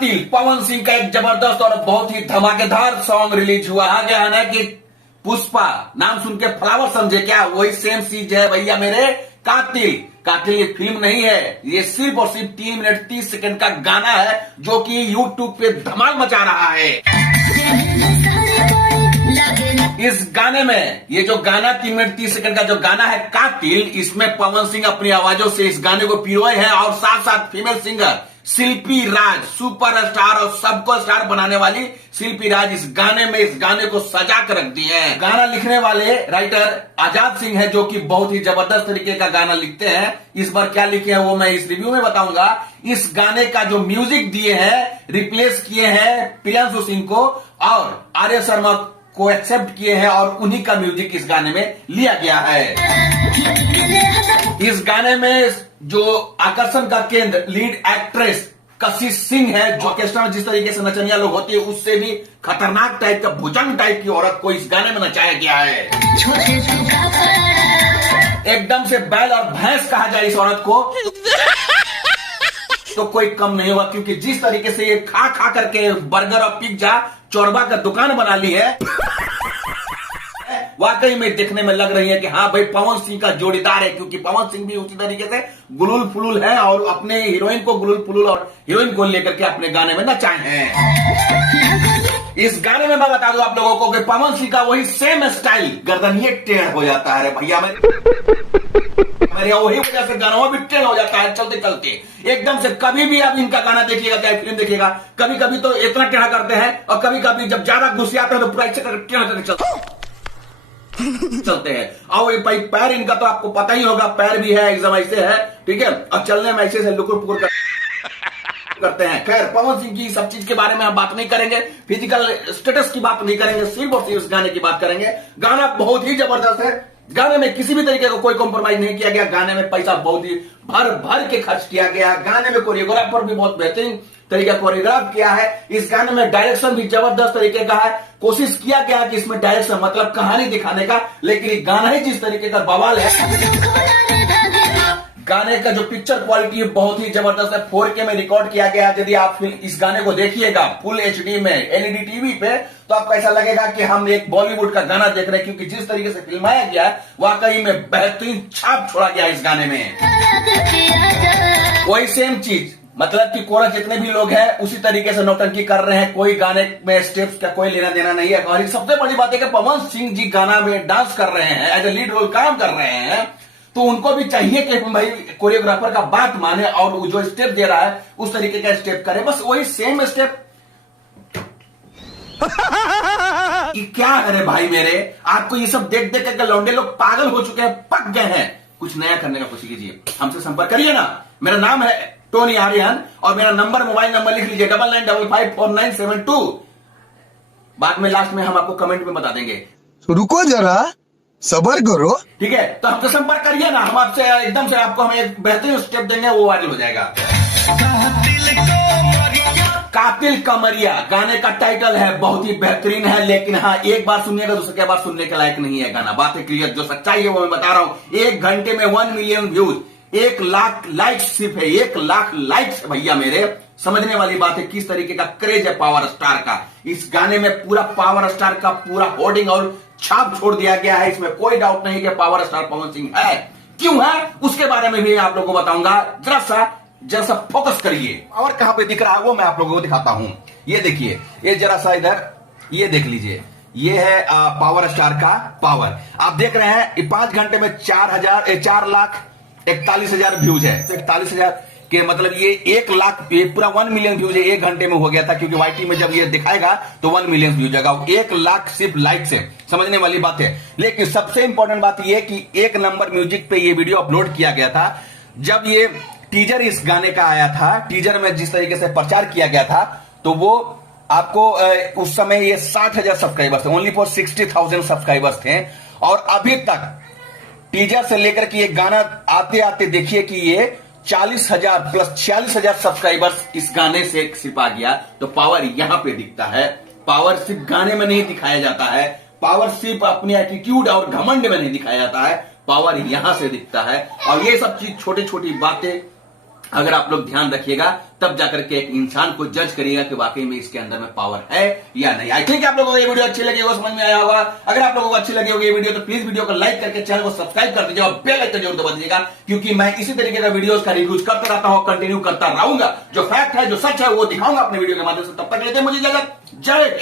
कातिल पवन सिंह का एक जबरदस्त और बहुत ही धमाकेदार सॉन्ग रिलीज हुआ है। गया है ना कि पुष्पा नाम सुन के फ्लावर समझे क्या, वही सेम चीज है भैया मेरे। कातिल कातिल ये फिल्म नहीं है, ये सिर्फ और सिर्फ 3 मिनट 30 सेकंड का गाना है जो कि यूट्यूब पे धमाल मचा रहा है। इस गाने में ये जो गाना 3 मिनट 30 सेकंड का जो गाना है कातिल, इसमें पवन सिंह अपनी आवाजों से इस गाने को पिरोए हैं और साथ साथ फीमेल सिंगर शिल्पी राज, सुपर स्टार और सबको स्टार बनाने वाली शिल्पी राज इस गाने को सजा कर रख दी है। गाना लिखने वाले राइटर आजाद सिंह है जो कि बहुत ही जबरदस्त तरीके का गाना लिखते हैं। इस बार क्या लिखे हैं वो मैं इस रिव्यू में बताऊंगा। इस गाने का जो म्यूजिक दिए हैं, रिप्लेस किए हैं प्रियांशु सिंह को और आर्य शर्मा को एक्सेप्ट किए हैं और उन्हीं का म्यूजिक इस गाने में लिया गया है। इस गाने में जो आकर्षण का केंद्र लीड एक्ट्रेस कशिश सिंह है, जो ऑर्केस्ट्रा में जिस तरीके से नचनिया लोग होती है उससे भी खतरनाक टाइप का भुजंग टाइप की औरत को इस गाने में नचाया गया है। एकदम से बैल और भैंस कहा जाए इस औरत को तो कोई कम नहीं होगा, क्योंकि जिस तरीके से ये खा खा करके बर्गर और पिज्जा चौरबा का दुकान बना ली है, वाकई में देखने में लग रही है कि हाँ भाई पवन सिंह का जोड़ीदार है, क्योंकि पवन सिंह भी उसी तरीके से गुलुल फुलुल है और अपने हीरोइन को गुलुल फुलुल और हीरोइन को लेकर के अपने गाने में नचाए हैं। इस गाने में मैं बता दूं आप लोगों को कि पवन सिंह का वही सेम स्टाइल, गर्दन ये टेढ़ हो जाता है भैया मेरे वही वजह से गाना भी टेढ़ हो जाता है चलते चलते एकदम से। कभी भी आप इनका गाना देखिएगा, चाहे फिल्म देखिएगा, कभी कभी तो इतना टेढ़ा करते हैं और कभी कभी जब ज्यादा गुस्से आते हैं तो पूरा इच्छा टेढ़ा करके चलते हैं। और भाई पैर इनका तो आपको पता ही होगा, पैर भी है एकदम ऐसे है, ठीक है, और चलने में ऐसे से लुकुर पुकुर करते हैं। खैर पवन सिंह की सब चीज के बारे में हम बात नहीं करेंगे, फिजिकल स्टेटस की बात नहीं करेंगे, सिर्फ और सिर्फ इस गाने की बात करेंगे। गाना बहुत ही जबरदस्त है, गाने में किसी भी तरीके का कोई कॉम्प्रोमाइज नहीं किया गया। गाने में पैसा बहुत ही भर भर के खर्च किया गया। गाने में कोरियोग्राफर भी बहुत बेहतरीन तरीका कोरियोग्राफ किया है। इस गाने में डायरेक्शन भी जबरदस्त तरीके का है। कोशिश किया गया कि इसमें डायरेक्शन मतलब कहानी दिखाने का, लेकिन गाना ही जिस तरीके का बवाल है, गाने का जो पिक्चर क्वालिटी है बहुत ही जबरदस्त है। 4K में रिकॉर्ड किया गया। यदि आप इस गाने को देखिएगा फुल HD में LED टीवी पे तो आपको ऐसा लगेगा कि हम एक बॉलीवुड का गाना देख रहे हैं, क्योंकि जिस तरीके से फिल्माया गया है वाकई में बेहतरीन छाप छोड़ा गया इस गाने में। वही सेम चीज मतलब कि कोरस जितने भी लोग हैं उसी तरीके से नौटंकी कर रहे हैं, कोई गाने में स्टेप्स का कोई लेना देना नहीं है। और सबसे बड़ी बात है कि पवन सिंह जी गाना में डांस कर रहे हैं, एज ए लीड रोल काम कर रहे हैं, तो उनको भी चाहिए कि भाई कोरियोग्राफर का बात माने और वो जो स्टेप दे रहा है उस तरीके का स्टेप करे, बस वही सेम स्टेप। ये क्या है रे भाई मेरे, आपको ये सब देख देख के लौंडे लोग पागल हो चुके हैं, पक गए हैं। कुछ नया करने का कोशिश कीजिए, हमसे संपर्क करिए ना। मेरा नाम है टोनी आर्यन और मेरा नंबर मोबाइल नंबर लिख लीजिए 99554972। बाद में लास्ट में हम आपको कमेंट में बता देंगे। रुको जरा सबर करो, ठीक है, तो हमसे संपर्क करिए ना, हम आपसे एकदम से आपको हम एक बेहतरीन स्टेप देंगे, वो वायरल हो जाएगा। कातिल कमरिया गाने का टाइटल है, बहुत ही बेहतरीन है, लेकिन हाँ एक बार सुनिएगा दूसरे बार सुनने के लायक नहीं है गाना। बात है क्लियर, जो सच्चाई है वो मैं बता रहा हूं। 1 घंटे में 1 मिलियन व्यूज, 1 लाख लाइक्स सिर्फ है, 1 लाख लाइक्स भैया मेरे। समझने वाली बात है किस तरीके का क्रेज है पावर स्टार का। इस गाने में पूरा पावर स्टार का पूरा होर्डिंग और छाप छोड़ दिया गया है। इसमें कोई डाउट नहीं कि पावर स्टार पवन सिंह है। क्यों है उसके बारे में भी आप लोगों को बताऊंगा। जरा सा फोकस करिए, और कहां पे दिख रहा है वो मैं आप लोगों को दिखाता हूं। ये देखिए, ये जरा सा इधर ये देख लीजिए, ये है पावर स्टार का पावर। आप देख रहे हैं 5 घंटे में 4,41,000 व्यूज है। 41,000 के मतलब ये 1 लाख, ये पूरा 1 मिलियन व्यूज है 1 घंटे में हो गया था, क्योंकि YT में जब ये दिखाएगा तो 1 मिलियन व्यूज आएगा। 1 लाख सिर्फ लाइक से, समझने वाली बात है। लेकिन सबसे इंपॉर्टेंट बात ये कि 1 नंबर म्यूजिक पे ये वीडियो अपलोड किया गया था। जब ये टीजर इस गाने का आया था, टीजर में जिस तरीके से प्रचार किया गया था, तो वो आपको उस समय ये 60,000 सब्सक्राइबर्स थे, ओनली फॉर 60,000 सब्सक्राइबर्स थे। और अभी तक टीजर से लेकर के ये गाना आते आते देखिए कि ये 40,000 प्लस 46,000 सब्सक्राइबर्स इस गाने से सिर्फ आ गया। तो पावर यहां पे दिखता है। पावर सिर्फ गाने में नहीं दिखाया जाता है, पावर सिर्फ अपनी एटीट्यूड और घमंड में नहीं दिखाया जाता है, पावर यहां से दिखता है। और ये सब चीज छोटी छोटी बातें अगर आप लोग ध्यान रखिएगा तब जाकर के एक इंसान को जज करिएगा कि वाकई में इसके अंदर में पावर है या नहीं। आई थिंक आप लोगों को ये वीडियो अच्छी लगी होगा, समझ में आया होगा। अगर आप लोगों को अच्छी लगी होगी ये वीडियो तो प्लीज वीडियो को लाइक करके चैनल को सब्सक्राइब कर दीजिए और बेल आइकन जरूर दबा दीजिएगा, क्योंकि मैं इसी तरीके का वीडियोस का रिव्यूज करता रहता हूं, कंटिन्यू करता रहूंगा। जो फैक्ट है, जो सच है वो दिखाऊंगा अपने वीडियो के माध्यम से। तब तक लेते हैं मुझे इजाजत। जय हिंद।